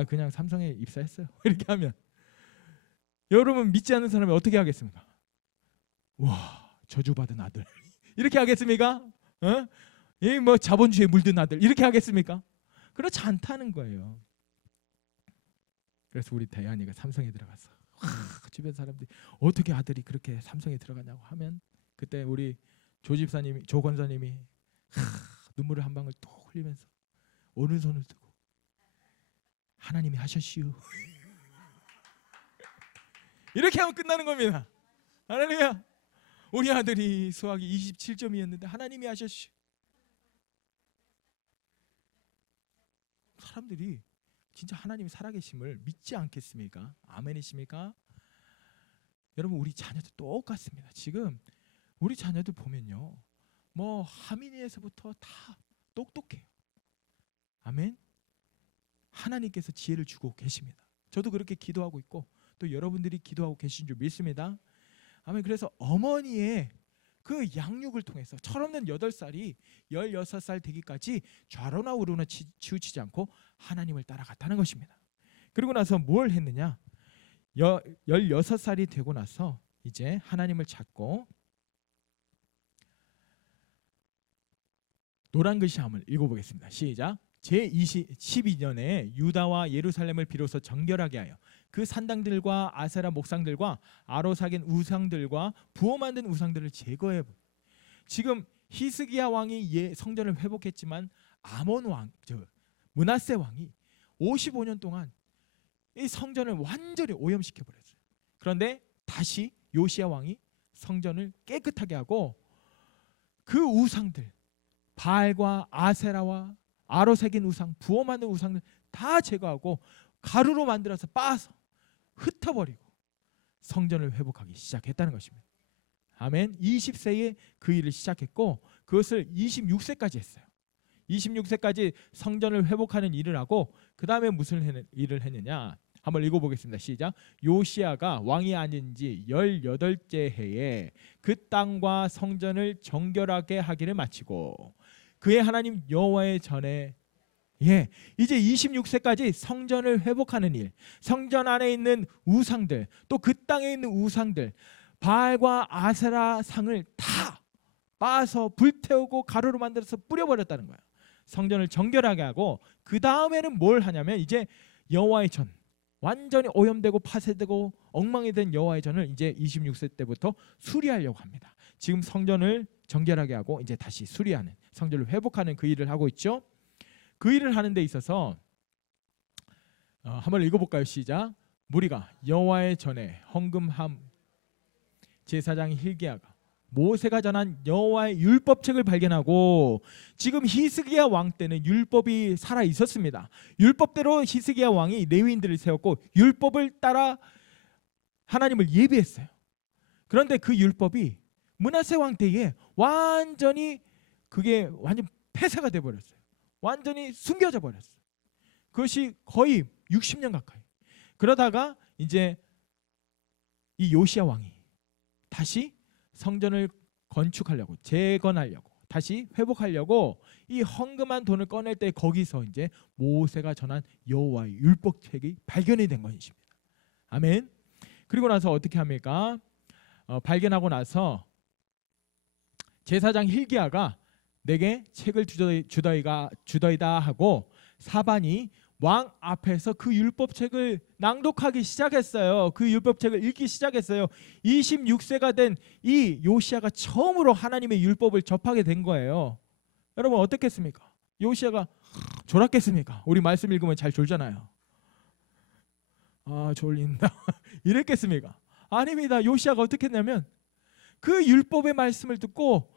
그냥 삼성에 입사했어요. 이렇게 하면 여러분 믿지 않는 사람이 어떻게 하겠습니까? 와, 저주받은 아들. 이렇게 하겠습니까? 뭐 자본주의에 물든 아들. 이렇게 하겠습니까? 그렇지 않다는 거예요. 그래서 우리 대한이가 삼성에 들어가서 주변 사람들이 어떻게 아들이 그렇게 삼성에 들어가냐고 하면 그때 우리 조 권사님이 눈물을 한 방울 또 흘리면서 오른손을 뜨고 하나님이 하셨시오. 이렇게 하면 끝나는 겁니다. 할렐루야. 우리 아들이 수학이 27점이었는데 하나님이 하셨시오. 사람들이 진짜 하나님이 살아계심을 믿지 않겠습니까? 아멘이십니까? 여러분 우리 자녀도 똑같습니다. 지금 우리 자녀들 보면요, 뭐 하민이에서부터 다 똑똑해요. 아멘. 하나님께서 지혜를 주고 계십니다. 저도 그렇게 기도하고 있고 또 여러분들이 기도하고 계신 줄 믿습니다. 아멘. 그래서 어머니의 그 양육을 통해서 철없는 8살이 16살 되기까지 좌로나 우로나 치우치지 않고 하나님을 따라갔다는 것입니다. 그리고 나서 뭘 했느냐? 16살이 되고 나서 이제 하나님을 찾고 노란 글씨 한번 읽어보겠습니다. 시작. 제12년에 유다와 예루살렘을 비로소 정결하게 하여 그 산당들과 아세라 목상들과 아로사긴 우상들과 부어 만든 우상들을 제거해. 지금 히스기야 왕이 성전을 회복했지만 아몬 왕, 므낫세 왕이 55년 동안 이 성전을 완전히 오염시켜 버렸어요. 그런데 다시 요시야 왕이 성전을 깨끗하게 하고 그 우상들, 바알과 아세라와 아로새긴 우상, 부어 만든 우상들 다 제거하고 가루로 만들어서 빻아서 흩어버리고 성전을 회복하기 시작했다는 것입니다. 아멘. 20세에 그 일을 시작했고 그것을 26세까지 했어요. 26세까지 성전을 회복하는 일을 하고 그 다음에 무슨 일을 했느냐? 한번 읽어보겠습니다. 시작. 요시야가 왕이 아닌 지 18째 해에 그 땅과 성전을 정결하게 하기를 마치고 그의 하나님 여호와의 전에 이제 26세까지 성전을 회복하는 일, 성전 안에 있는 우상들, 또 그 땅에 있는 우상들, 바알과 아세라 상을 다 빻아서 불태우고 가루로 만들어서 뿌려버렸다는 거예요. 성전을 정결하게 하고 그 다음에는 뭘 하냐면 이제 여호와의 전, 완전히 오염되고 파쇄되고 엉망이 된 여호와의 전을 이제 26세 때부터 수리하려고 합니다. 지금 성전을 정결하게 하고 이제 다시 수리하는, 성전을 회복하는 그 일을 하고 있죠. 그 일을 하는 데 있어서 한번 읽어볼까요? 시작. 무리가 여호와의 전에 헌금함 제사장 hil기야가 모세가 전한 여호와의 율법책을 발견하고, 지금 히스기야 왕 때는 율법이 살아 있었습니다. 율법대로 히스기야 왕이 레위인들을 세웠고 율법을 따라 하나님을 예배했어요. 그런데 그 율법이 므낫세 왕 때에 완전히 폐쇄가 돼 버렸어요. 완전히 숨겨져 버렸어요. 그것이 거의 60년 가까이. 그러다가 이제 이 요시야 왕이 다시 성전을 건축하려고, 재건하려고, 다시 회복하려고 이 헌금한 돈을 꺼낼 때 거기서 이제 모세가 전한 여호와의 율법책이 발견이 된 것입니다. 아멘. 그리고 나서 어떻게 합니까? 발견하고 나서 제사장 hil기야가 내게 책을 주더이다 하고 사반이 왕 앞에서 그 율법책을 낭독하기 시작했어요. 그 율법책을 읽기 시작했어요. 26세가 된 이 요시야가 처음으로 하나님의 율법을 접하게 된 거예요. 여러분 어떻겠습니까? 요시야가 졸았겠습니까? 우리 말씀 읽으면 잘 졸잖아요. 아 졸린다 이랬겠습니까? 아닙니다. 요시야가 어떻게 했냐면 그 율법의 말씀을 듣고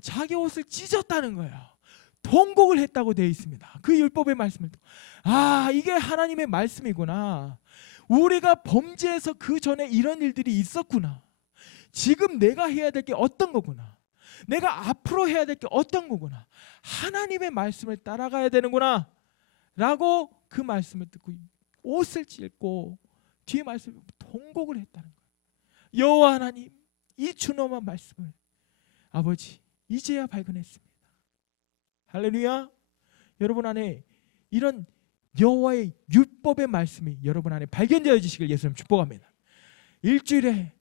자기 옷을 찢었다는 거예요. 통곡을 했다고 되어 있습니다. 그 율법의 말씀을 듣고, 아 이게 하나님의 말씀이구나. 우리가 범죄해서 그 전에 이런 일들이 있었구나. 지금 내가 해야 될 게 어떤 거구나. 내가 앞으로 해야 될 게 어떤 거구나. 하나님의 말씀을 따라가야 되는구나 라고 그 말씀을 듣고 옷을 찢고 뒤에 말씀을 통곡을 했다는 거예요. 여호와 하나님, 이 준엄한 말씀을 아버지 이제야 발견했습니다. 할렐루야. 여러분 안에 이런 여호와의 율법의 말씀이 여러분 안에 발견되어 주시길 예수님 축복합니다. 일주일에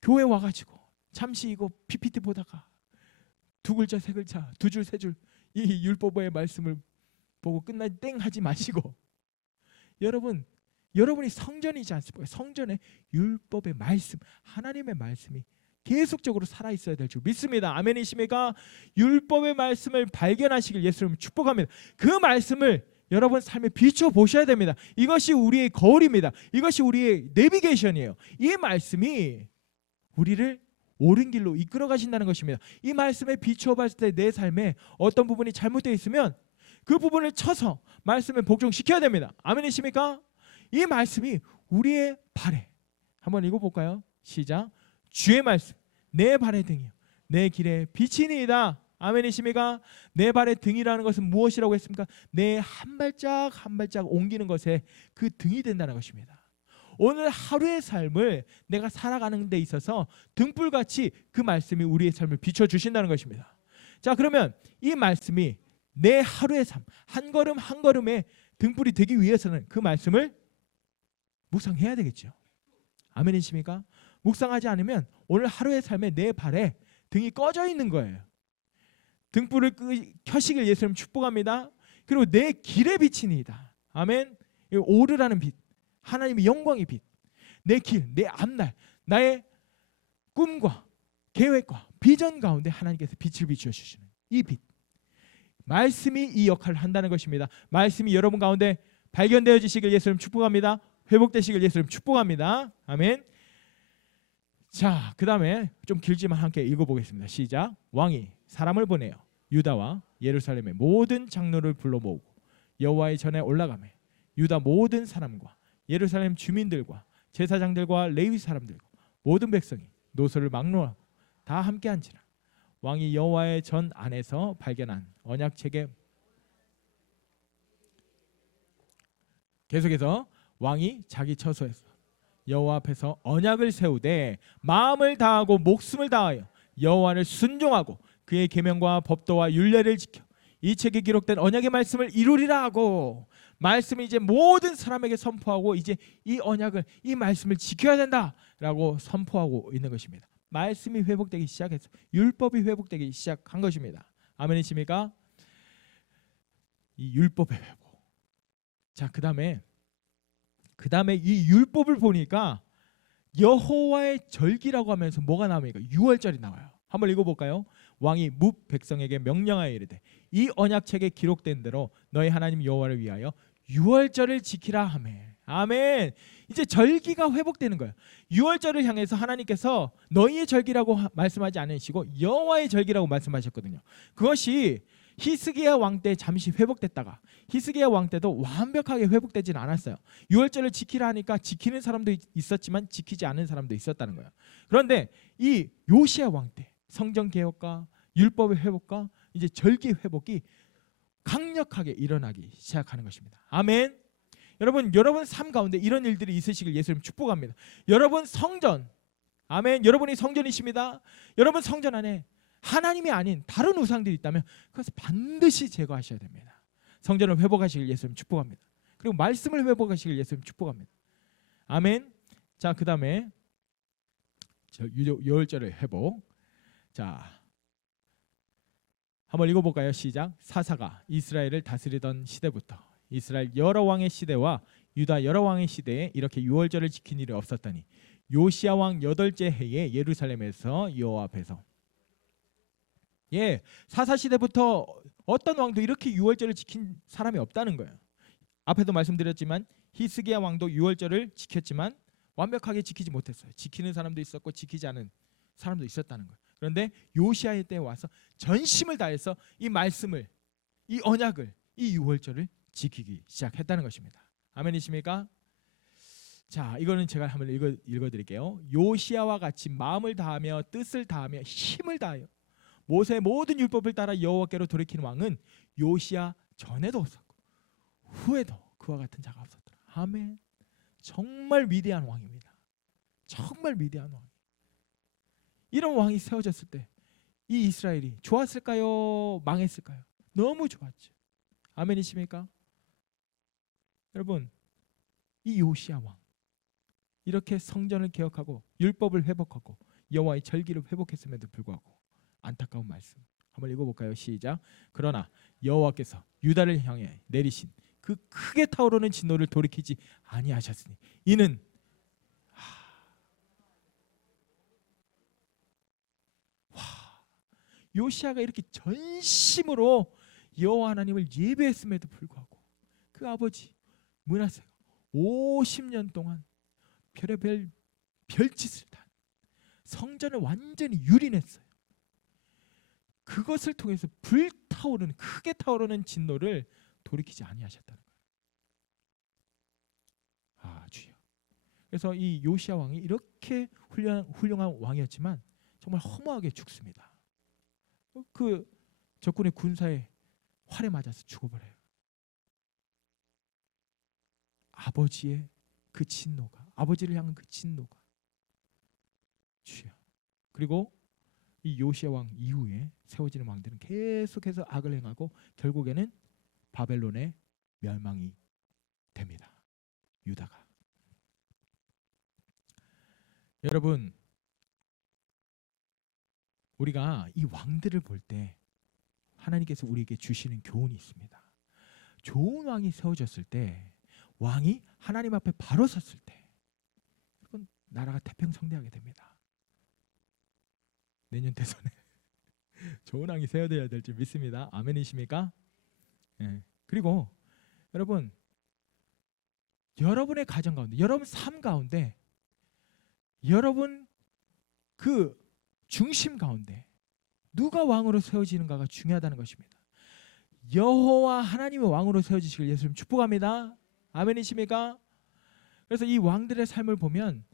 교회 와가지고 잠시 이거 PPT 보다가 두 글자 세 글자 두 줄 세 줄 이 율법의 말씀을 보고 끝나지 땡 하지 마시고, 여러분이 성전이지 않습니까? 성전에 율법의 말씀, 하나님의 말씀이 계속적으로 살아있어야 될 줄 믿습니다. 아멘이십니까? 율법의 말씀을 발견하시길 예수님 축복합니다. 그 말씀을 여러분 삶에 비추어 보셔야 됩니다. 이것이 우리의 거울입니다. 이것이 우리의 내비게이션이에요. 이 말씀이 우리를 옳은 길로 이끌어 가신다는 것입니다. 이 말씀에 비추어 봤을 때 내 삶에 어떤 부분이 잘못되어 있으면 그 부분을 쳐서 말씀을 복종시켜야 됩니다. 아멘이십니까? 이 말씀이 우리의 발에, 한번 읽어볼까요? 시작. 주의 말씀 내 발의 등이요 내 길의 빛이니이다. 아멘이십니까? 내 발의 등이라는 것은 무엇이라고 했습니까? 내 한 발짝 한 발짝 옮기는 것에 그 등이 된다는 것입니다. 오늘 하루의 삶을 내가 살아가는 데 있어서 등불같이 그 말씀이 우리의 삶을 비춰주신다는 것입니다. 자, 그러면 이 말씀이 내 하루의 삶, 한 걸음 한 걸음에 등불이 되기 위해서는 그 말씀을 묵상해야 되겠죠. 아멘이십니까? 묵상하지 않으면 오늘 하루의 삶에 내 발에 등이 꺼져 있는 거예요. 등불을 켜시길 예수님 축복합니다. 그리고 내 길의 빛이니이다. 아멘. 오르라는 빛, 하나님의 영광의 빛, 내 길, 내 앞날, 나의 꿈과 계획과 비전 가운데 하나님께서 빛을 비춰주시는 이 빛, 말씀이 이 역할을 한다는 것입니다. 말씀이 여러분 가운데 발견되어지시길 예수님 축복합니다. 회복되시길 예수님 축복합니다. 아멘. 자, 그 다음에 좀 길지만 함께 읽어보겠습니다. 시작. 왕이 사람을 보내어 유다와 예루살렘의 모든 장로를 불러 모으고 여호와의 전에 올라가매 유다 모든 사람과 예루살렘 주민들과 제사장들과 레위 사람들과 모든 백성이 노소를 막론하고 다 함께한지라. 왕이 여호와의 전 안에서 발견한 언약책에 계속해서 왕이 자기 처소에서 여호와 앞에서 언약을 세우되 마음을 다하고 목숨을 다하여 여호와를 순종하고 그의 계명과 법도와 율례를 지켜 이 책에 기록된 언약의 말씀을 이루리라 하고, 말씀을 이제 모든 사람에게 선포하고 이제 이 언약을, 이 말씀을 지켜야 된다라고 선포하고 있는 것입니다. 말씀이 회복되기 시작해서 율법이 회복되기 시작한 것입니다. 아멘이십니까? 이 율법의 회복. 자, 그 다음에 이 율법을 보니까 여호와의 절기라고 하면서 뭐가 나옵니까? 유월절이 나와요. 한번 읽어볼까요? 왕이 뭇 백성에게 명령하여 이르되 이 언약책에 기록된 대로 너희 하나님 여호와를 위하여 유월절을 지키라 하매. 아멘. 이제 절기가 회복되는 거예요. 유월절을 향해서 하나님께서 너희의 절기라고 말씀하지 않으시고 여호와의 절기라고 말씀하셨거든요. 그것이 히스기야 왕 때 잠시 회복됐다가 히스기야 왕 때도 완벽하게 회복되지는 않았어요. 유월절을 지키라 하니까 지키는 사람도 있었지만 지키지 않은 사람도 있었다는 거예요. 그런데 이 요시야 왕 때 성전 개혁과 율법의 회복과 이제 절기 회복이 강력하게 일어나기 시작하는 것입니다. 아멘. 여러분 삶 가운데 이런 일들이 있으시길 예수님 축복합니다. 여러분 성전, 아멘. 여러분이 성전이십니다. 여러분 성전 안에 하나님이 아닌 다른 우상들이 있다면 그것을 반드시 제거하셔야 됩니다. 성전을 회복하시길 예수님 축복합니다. 그리고 말씀을 회복하시길 예수님 축복합니다. 아멘. 자, 그 다음에 유월절의 회복. 자, 한번 읽어볼까요? 시작. 사사가 이스라엘을 다스리던 시대부터 이스라엘 여러 왕의 시대와 유다 여러 왕의 시대에 이렇게 유월절을 지킨 일이 없었더니 요시야 왕 8째 해에 예루살렘에서 여호와 앞에서, 사사 시대부터 어떤 왕도 이렇게 유월절을 지킨 사람이 없다는 거예요. 앞에도 말씀드렸지만 히스기야 왕도 유월절을 지켰지만 완벽하게 지키지 못했어요. 지키는 사람도 있었고 지키지 않은 사람도 있었다는 거예요. 그런데 요시아의 때에 와서 전심을 다해서 이 말씀을, 이 언약을, 이 유월절을 지키기 시작했다는 것입니다. 아멘이십니까? 자, 이거는 제가 한번 읽어드릴게요. 요시아와 같이 마음을 다하며 뜻을 다하며 힘을 다하여 모세의 모든 율법을 따라 여호와께로 돌이키는 왕은 요시아 전에도 없었고 후에도 그와 같은 자가 없었더라. 아멘. 정말 위대한 왕입니다. 정말 위대한 왕. 이런 왕이 세워졌을 때 이 이스라엘이 좋았을까요? 망했을까요? 너무 좋았죠. 아멘이십니까? 여러분, 이 요시야 왕 이렇게 성전을 개혁하고 율법을 회복하고 여호와의 절기를 회복했음에도 불구하고 안타까운 말씀 한번 읽어볼까요? 시작. 그러나 여호와께서 유다를 향해 내리신 그 크게 타오르는 진노를 돌이키지 아니하셨으니 이는 요시아가 이렇게 전심으로 여호와 하나님을 예배했음에도 불구하고 그 아버지 므낫세가 50년 동안 별의별 별짓을 다 성전을 완전히 유린했어요. 그것을 통해서 불타오르는 크게 타오르는 진노를 돌이키지 아니하셨다는 거예요. 아 주여. 그래서 이 요시야 왕이 이렇게 훌륭한 왕이었지만 정말 허무하게 죽습니다. 그 적군의 군사에 활에 맞아서 죽어버려요. 아버지의 그 진노가, 아버지를 향한 그 진노가 주여. 그리고 이 요시야 왕 이후에 세워지는 왕들은 계속해서 악을 행하고 결국에는 바벨론의 멸망이 됩니다. 유다가. 여러분, 우리가 이 왕들을 볼 때 하나님께서 우리에게 주시는 교훈이 있습니다. 좋은 왕이 세워졌을 때, 왕이 하나님 앞에 바로 섰을 때, 그건 나라가 태평성대하게 됩니다. 내년 대선에 좋은 왕이 세워져야 될 줄 믿습니다. 아멘이십니까? 네. 그리고 여러분, 여러분의 가정 가운데, 여러분 삶 가운데, 여러분 그 중심 가운데 누가 왕으로 세워지는가가 중요하다는 것입니다. 여호와 하나님의 왕으로 세워지시길 예수님 축복합니다. 아멘이십니까? 그래서 이 왕들의 삶을 보면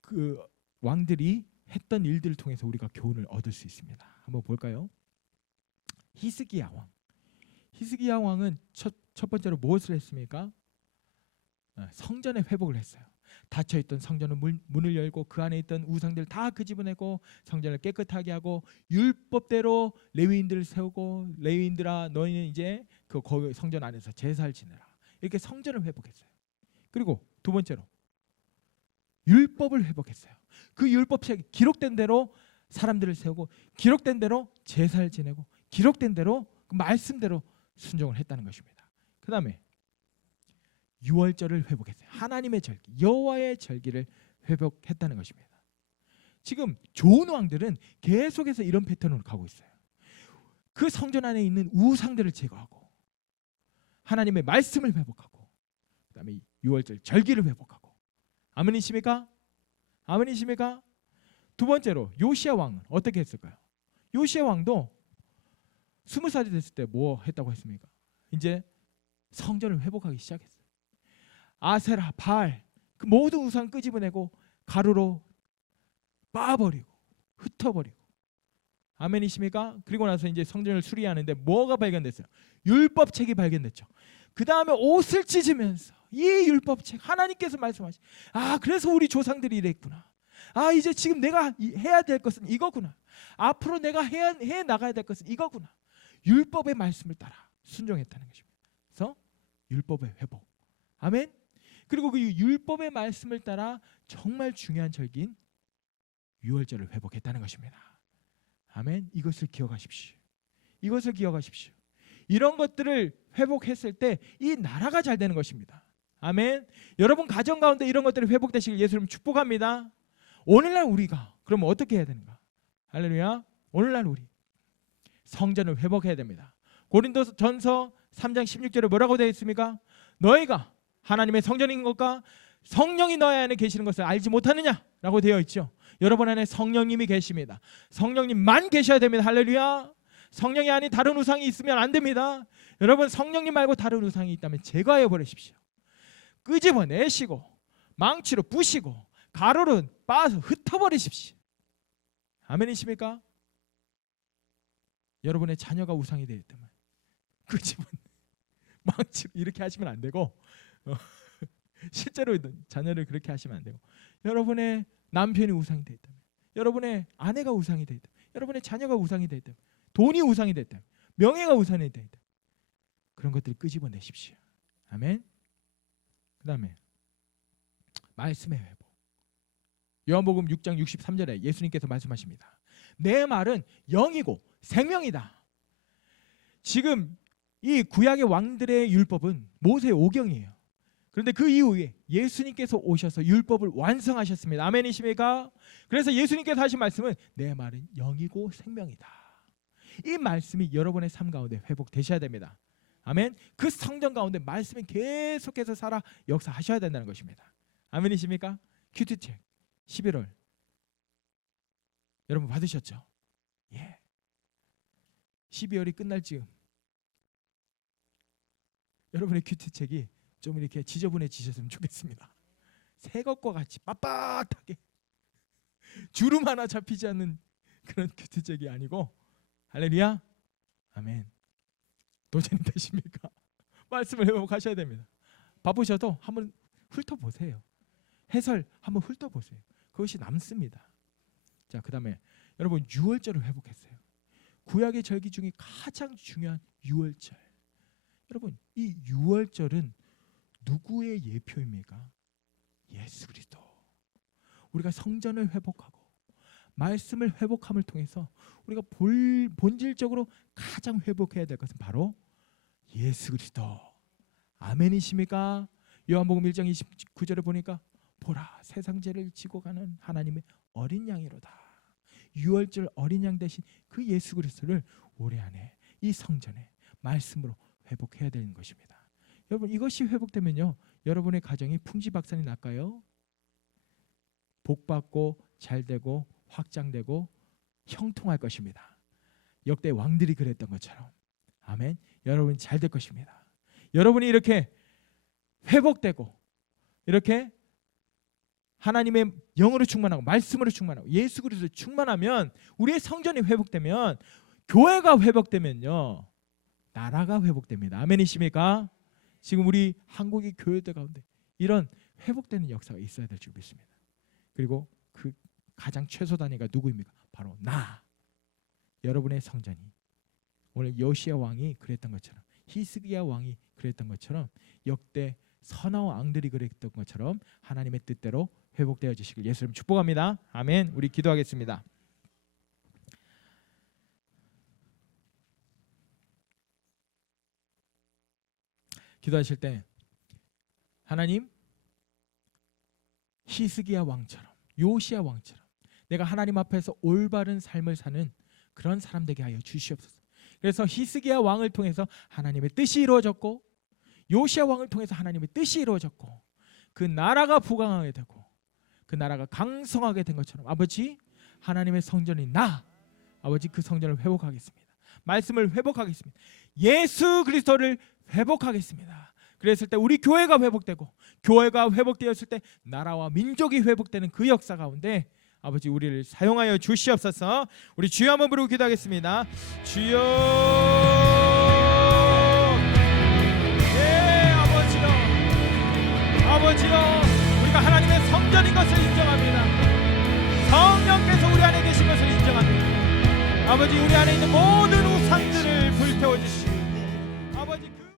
그 왕들이 했던 일들을 통해서 우리가 교훈을 얻을 수 있습니다. 한번 볼까요? 히스기야 왕. 히스기야 왕은 첫 번째로 무엇을 했습니까? 성전의 회복을 했어요. 닫혀있던 성전은 문을 열고 그 안에 있던 우상들 다 끄집어내고 성전을 깨끗하게 하고 율법대로 레위인들을 세우고, 레위인들아 너희는 이제 그 거기 성전 안에서 제사를 지내라, 이렇게 성전을 회복했어요. 그리고 두 번째로 율법을 회복했어요. 그 율법책이 기록된 대로 사람들을 세우고, 기록된 대로 제사를 지내고, 기록된 대로 그 말씀대로 순종을 했다는 것입니다. 그 다음에 유월절을 회복했어요. 하나님의 절기, 여호와의 절기를 회복했다는 것입니다. 지금 좋은 왕들은 계속해서 이런 패턴으로 가고 있어요. 그 성전 안에 있는 우상들을 제거하고, 하나님의 말씀을 회복하고, 그 다음에 유월절 절기를 회복하고. 아멘이십니까? 아멘이십니까? 두 번째로 요시야 왕은 어떻게 했을까요? 요시야 왕도 20살이 됐을 때 뭐 했다고 했습니까? 이제 성전을 회복하기 시작했어요. 아세라, 바알, 그 모든 우상 끄집어내고 가루로 빻아버리고 흩어버리고. 아멘이십니까? 그리고 나서 이제 성전을 수리하는데 뭐가 발견됐어요? 율법책이 발견됐죠. 그 다음에 옷을 찢으면서 이 율법책, 하나님께서 말씀하신, 아 그래서 우리 조상들이 이랬구나, 아 이제 지금 내가 해야 될 것은 이거구나, 앞으로 내가 해 나가야 될 것은 이거구나, 율법의 말씀을 따라 순종했다는 것입니다. 그래서 율법의 회복. 아멘. 그리고 그 율법의 말씀을 따라 정말 중요한 절기인 유월절을 회복했다는 것입니다. 아멘. 이것을 기억하십시오. 이것을 기억하십시오. 이런 것들을 회복했을 때 이 나라가 잘 되는 것입니다. 아멘. 여러분 가정 가운데 이런 것들이 회복되시길 예수님 축복합니다. 오늘날 우리가 그러면 어떻게 해야 되는가? 할렐루야. 오늘날 우리 성전을 회복해야 됩니다. 고린도전서 3장 16절에 뭐라고 되어 있습니까? 너희가 하나님의 성전인 것과 성령이 너희 안에 계시는 것을 알지 못하느냐라고 되어 있죠. 여러분 안에 성령님이 계십니다. 성령님만 계셔야 됩니다. 할렐루야. 성령이 아닌 다른 우상이 있으면 안 됩니다. 여러분 성령님 말고 다른 우상이 있다면 제거해 버리십시오. 끄집어내시고 망치로 부시고 가루로 빻아서 흩어버리십시오. 아멘이십니까? 여러분의 자녀가 우상이 되기 때문에 끄집어내 망치로 이렇게 하시면 안 되고, 실제로 자녀를 그렇게 하시면 안 되고, 여러분의 남편이 우상이 되기 때문에, 여러분의 아내가 우상이 되기 때문에, 여러분의 자녀가 우상이 되기 때문에, 돈이 우상이 되기 때문에, 명예가 우상이 되기 때문에 그런 것들을 끄집어내십시오. 아멘. 그 다음에 말씀의 회복. 요한복음 6장 63절에 예수님께서 말씀하십니다. 내 말은 영이고 생명이다. 지금 이 구약의 왕들의 율법은 모세의 오경이에요. 그런데 그 이후에 예수님께서 오셔서 율법을 완성하셨습니다. 아멘이십니까? 그래서 예수님께서 하신 말씀은 내 말은 영이고 생명이다. 이 말씀이 여러분의 삶 가운데 회복되셔야 됩니다. 아멘. 그 성전 가운데 말씀이 계속해서 살아 역사하셔야 된다는 것입니다. 아멘이십니까? 큐티책 11월 여러분 받으셨죠? 예. 12월이 끝날 즈음 여러분의 큐티책이 좀 이렇게 지저분해지셨으면 좋겠습니다. 새 것과 같이 빳빳하게 주름 하나 잡히지 않는 그런 큐티책이 아니고, 할렐루야, 아멘. 도전이 되십니까? 말씀을 회복하셔야 됩니다. 바쁘셔도 한번 훑어보세요. 해설 한번 훑어보세요. 그것이 남습니다. 자, 그 다음에 여러분 유월절을 회복했어요. 구약의 절기 중에 가장 중요한 유월절. 여러분 이 유월절은 누구의 예표입니까? 예수 그리스도. 우리가 성전을 회복하고 말씀을 회복함을 통해서 우리가 본질적으로 가장 회복해야 될 것은 바로 예수 그리스도. 아멘이십니까? 요한복음 1장 29절에 보니까 보라 세상 죄를 지고 가는 하나님의 어린 양이로다. 유월절 어린 양 대신 그 예수 그리스도를 올해 안에 이 성전에 말씀으로 회복해야 되는 것입니다. 여러분 이것이 회복되면요, 여러분의 가정이 풍지박산이 날까요? 복받고 잘되고 확장되고 형통할 것입니다. 역대 왕들이 그랬던 것처럼. 아멘. 여러분이 잘 될 것입니다. 여러분이 이렇게 회복되고 이렇게 하나님의 영으로 충만하고 말씀으로 충만하고 예수 그리스도로 충만하면, 우리의 성전이 회복되면, 교회가 회복되면요, 나라가 회복됩니다. 아멘이십니까? 지금 우리 한국의 교회들 가운데 이런 회복되는 역사가 있어야 될 줄 믿습니다. 그리고 그 가장 최소 단위가 누구입니까? 바로 나. 여러분의 성전이 오늘 요시야 왕이 그랬던 것처럼, 히스기야 왕이 그랬던 것처럼, 역대 선하 왕들이 그랬던 것처럼 하나님의 뜻대로 회복되어 주시길 예수님 축복합니다. 아멘. 우리 기도하겠습니다. 기도하실 때 하나님, 히스기야 왕처럼 요시야 왕처럼 내가 하나님 앞에서 올바른 삶을 사는 그런 사람 되게 하여 주시옵소서. 그래서 히스기야 왕을 통해서 하나님의 뜻이 이루어졌고, 요시야 왕을 통해서 하나님의 뜻이 이루어졌고, 그 나라가 부강하게 되고 그 나라가 강성하게 된 것처럼, 아버지 하나님의 성전이 아버지 그 성전을 회복하겠습니다. 말씀을 회복하겠습니다. 예수 그리스도를 회복하겠습니다. 그랬을 때 우리 교회가 회복되고, 교회가 회복되었을 때 나라와 민족이 회복되는 그 역사 가운데 아버지 우리를 사용하여 주시옵소서. 우리 주여 한번 부르고 기도하겠습니다. 주여. 예, 아버지요, 우리가 하나님의 성전인 것을 인정합니다. 성령께서 우리 안에 계신 것을 인정합니다. 아버지 우리 안에 있는 모든 우상들을 불태워 주시고